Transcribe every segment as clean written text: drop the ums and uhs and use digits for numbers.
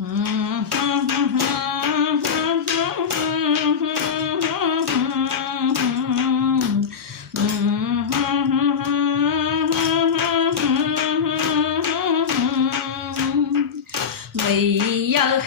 मैया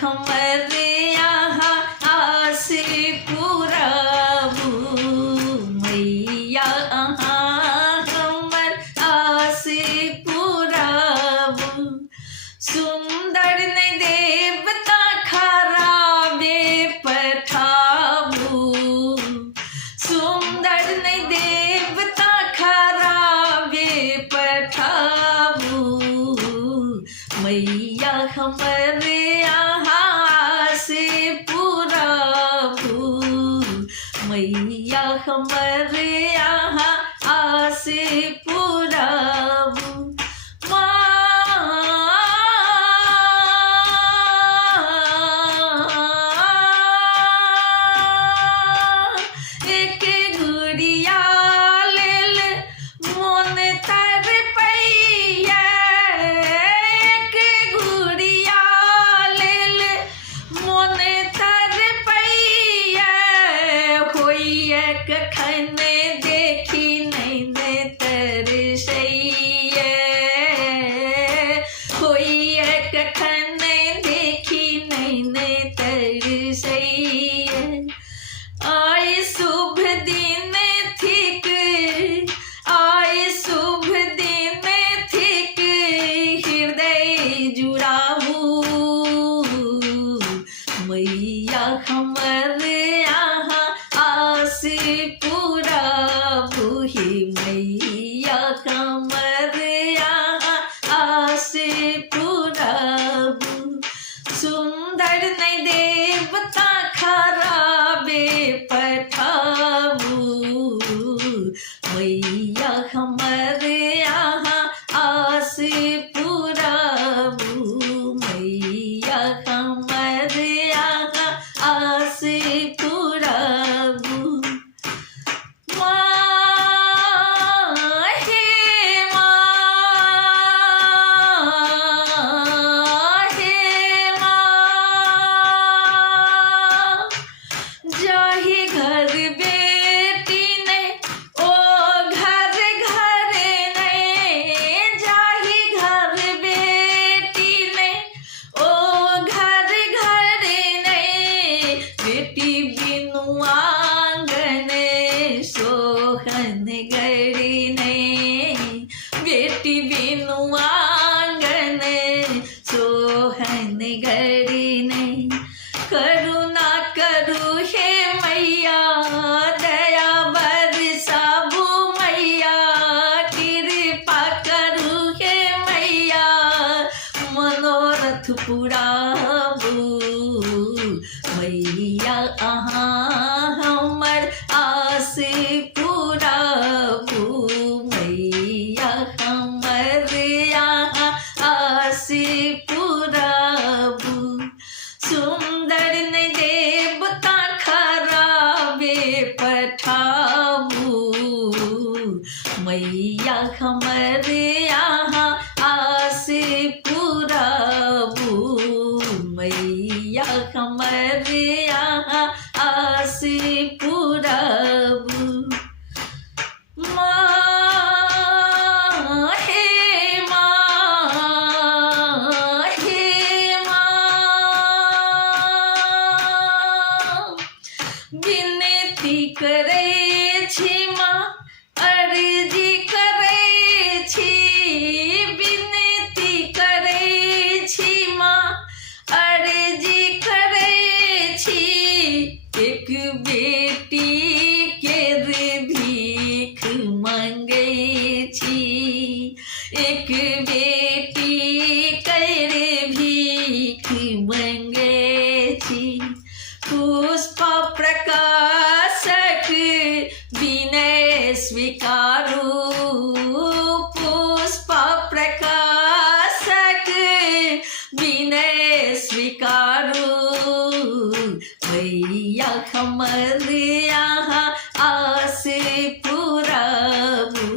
हमारे यहाँ आस पुराबू, मैया हमर आस पुराबू। सुंदर ने देवता खराबे पठाबू, सुंदर ने देवता खराबे पठाबू। मैया हमारे यहाँ से पुराबू, मैया हमारे यहाँ आसे पुराबू। एक गुड़िया लेल मोन तर पैया, एक गुड़िया लेल मोन तर पैया। होइए कखन देखी नैन तरसैया, होइए कखन देखी नैन तरसैया। आए शुभ दिन थिक, आए शुभ दिन थिक, हृदय जुड़ाबू। मैया हमारे यहाँ आस पुराबू, हे मैया हमारे यहाँ आस पुराबू। सुंदर ने देवता खराबे पठाबू, मैया हमारे यहाँ आस पुराबू, मैया हमारे यहाँ आस पुराबू। जाहि घर बेटी ने ओ घर घर ने, जाहि घर बेटी ने ओ घर घर ने। बेटी बिनु आंगन सोहन गढ़ी ने, बेटी बिनु आंगन सोहन गढ़ी ने। करुणा करू हे मैया, दया बरसाबू मैया, कृपा करू हे मैया, मनोरथ पुराबू। मैया अहाँ हमर आस पुराबू, मैया हमर यहाँ आस पुराबू। सुंदर ने देवता खराबे पठाबू, मैया हमारे यहाँ आस पुराबू, मैया हमारे यहाँ आस पुराबू। विनती करे छी माँ, अर्जी करे छी, विनती करे छी माँ, अर्जी करे छी। एक बेटी के भीख मांगे छी, एक बेटी कर भीख मांगे छी। पुष्प प्रकाशक विनय स्वीकारू, पुष्प प्रकाशक विनय स्वीकारू। मैया हमारे यहाँ आस पुराबू,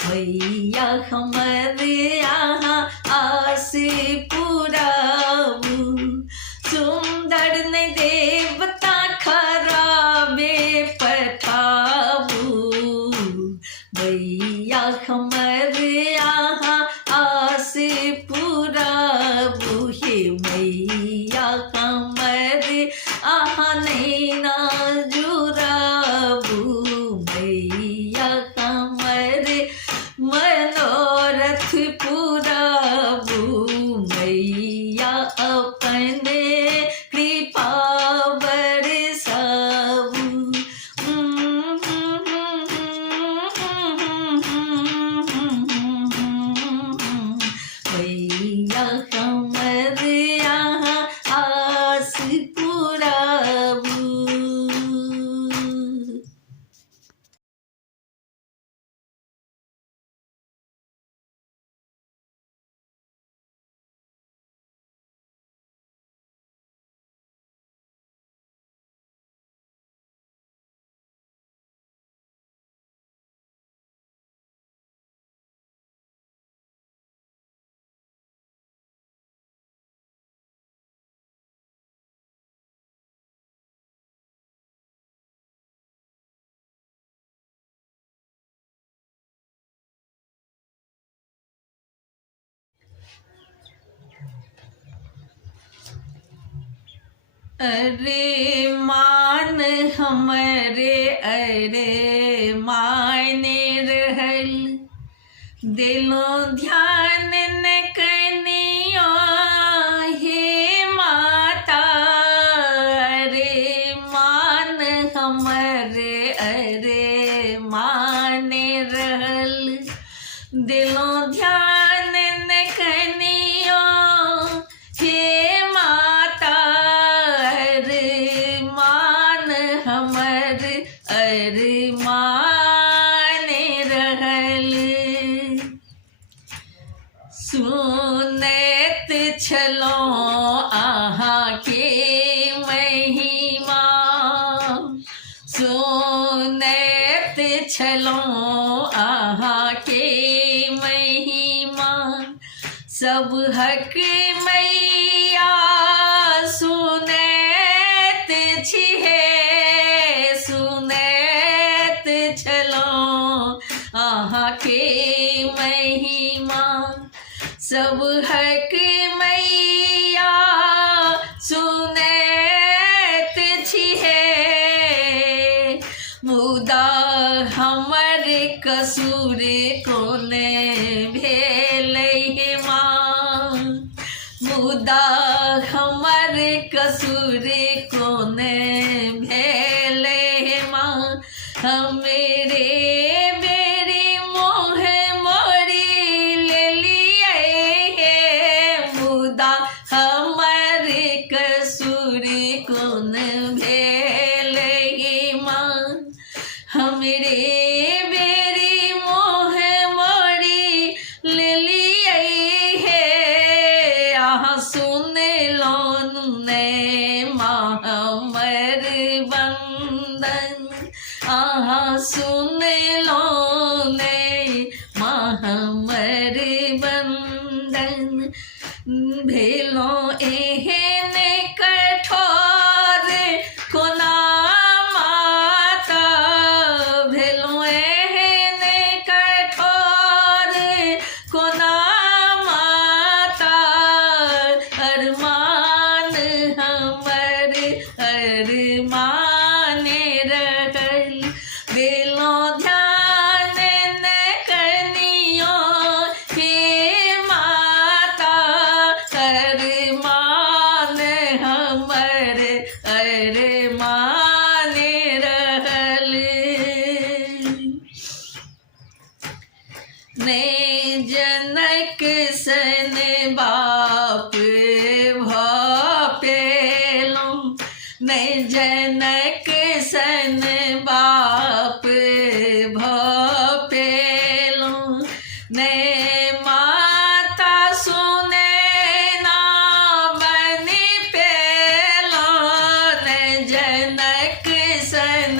मैया हमारे यहाँ आस पुराबू। अरे मान हमरे अरे मायने रहल दिलो ध्यान न कनियो हे माता। अरे मान हमरे अरे माने रहल दिलो ध्यान न कनियो हे माता। अरे मान हमर अरे माने रहल सुनैत छलो अहाँ के महिमा। सुनैत छलो अहाँ के महिमा सब हक मैया सुनैत छिहे। सुनैत छलो अहाँ के महिमा सब हक मैया सुनैत छिहे। मुदा हमर कसूर कोने भेलै माँ। मुदा हमर कसूर कोने भेलै माँ। हमरे बेरी मोह मोरी लेलियै हे। मुदा हमर कसूर कोन भेलै माँ। हमरे बेरी मोह मोरी लेलियै हे। अहाँ सुन लो ने माँ हमर वंदन। अहाँ सुन लो ने माँ हमर वंदन। भेलो एहन कठोर कोना माता। भेलो एहन कठोर कोना माता। अरमान हमर अरमाने रहल दिलो ध्यान न कनियो हे माता। अरमान हमर अरमाने रहल ने जनक सन बाप भ पेलुम। ने जनक सन बाप भ पेलुम। ने माता सुने ना बनि पेलो। ने जनक सन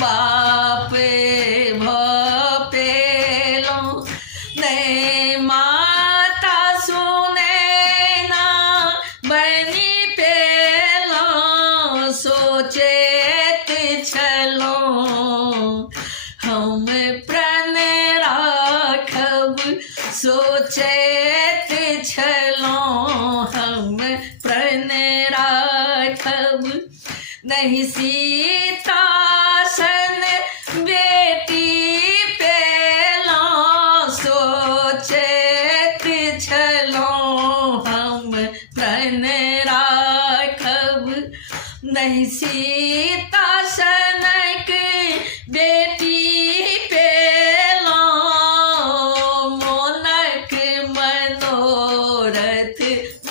बाप भ पेलो। ने माता सुने ना बनि पेलो। सोचैत छलो हम प्रण राखब। सोचैत छलो हम प्रण राखब। नहीं सीता सन बेटी पेलो। सोचैत छलो हम प्रण राखब। नहीं सीता सनक बेटी पेलो। मोनक मनोरथ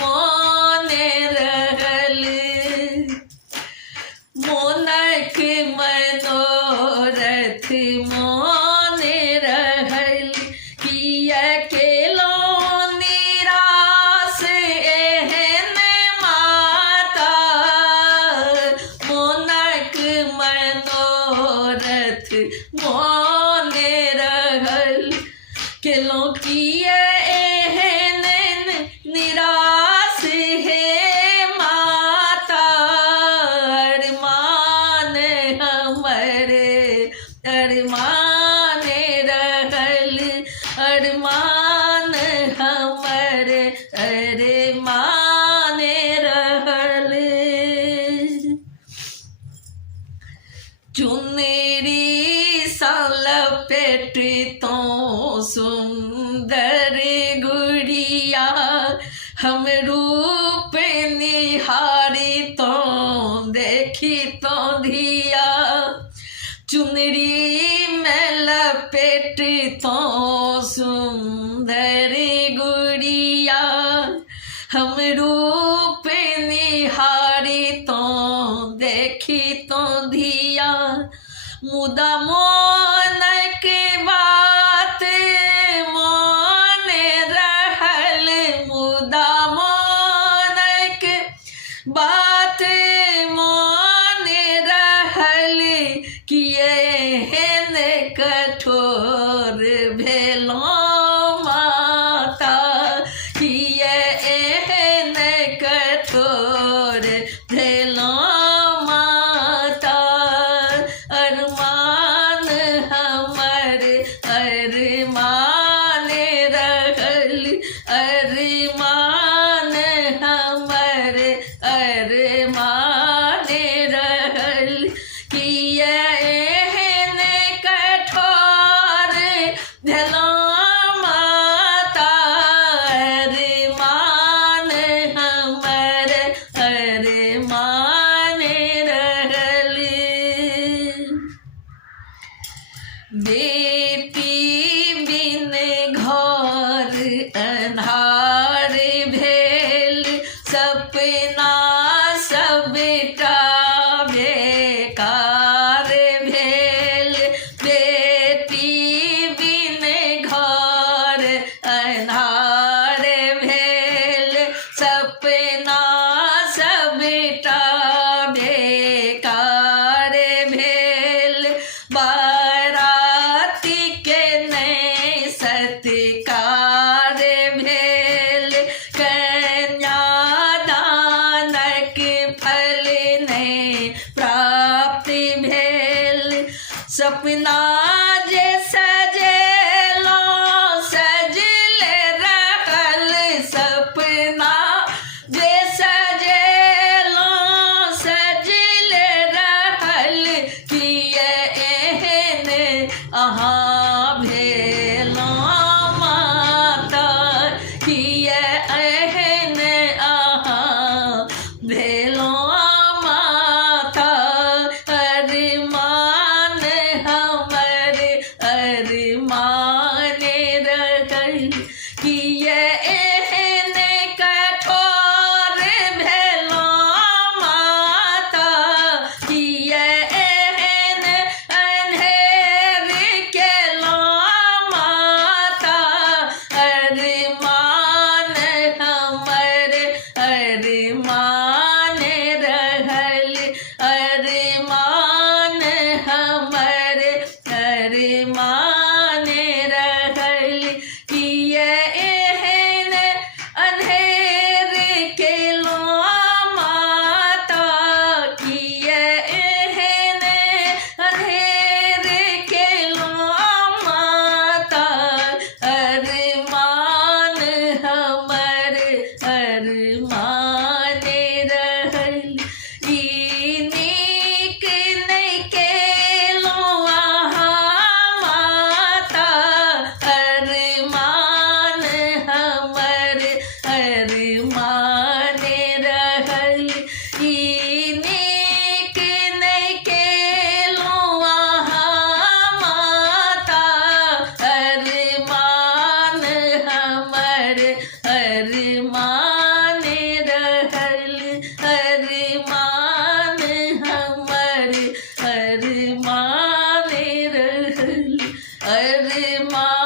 मोने रहल। मोनक मनोरथ मोने रहल। किया केलो निराश एहन माता। मोनक मनोरथ मोने रहल। केलो किया एहन निराश हे माता। अरमान हमर अरमाने रहल। अरमान हमर अरमाने रहल। लपेट तो सुंदर गुड़िया हम रूप निहारी तो देखी तो धिया चुनरी में लपेट तो सुंदर गुड़िया हम रूप निहारी तो देखी तो धिया मुदा मोन के बात मोन रहल मुदा मोन के बात मोन रहल किए हेन कठोर भेलो माता किए हेन कठोर भेलो माता अरमान हमर अरमान रहल अरमान हमर अरमान रहल किए एहन कठोर भेलो माता अरमान हमर अरमान रहल बेटी बिन घर अन्हार भेल सपना सबटा बेकार भेल बेटी बिन घर अन्हार भेल सपना सबटा बेकार भेल बाराती के नए सत्कार भेल कन्यादानक फल नहीं प्राप्ति भेल सपना जे सजेलो सजल रहल सपना जे सजेलो सजल रहल किए एहन अहाँ भेलो माता किए एहन अहाँ भेलो माता अरमान हमर अरमान रहल किए एहन कठोर भेलो माता किए एहन अन्हेर केलो माता अरमान हमर अरमान रहल अरमान हमर अरमान रहल किए एहन अन्हेर केलो माता किए एहन अन्हेर केलो माता अरमान हमर अरमान रहल ई नीक नहीं केलो अहाँ माता अरमान हमर अरमान रहल ई नीक नहीं केलो अहाँ माता अरमान हमर अरमान रहल अरमान हमर अरमान रहल अरमान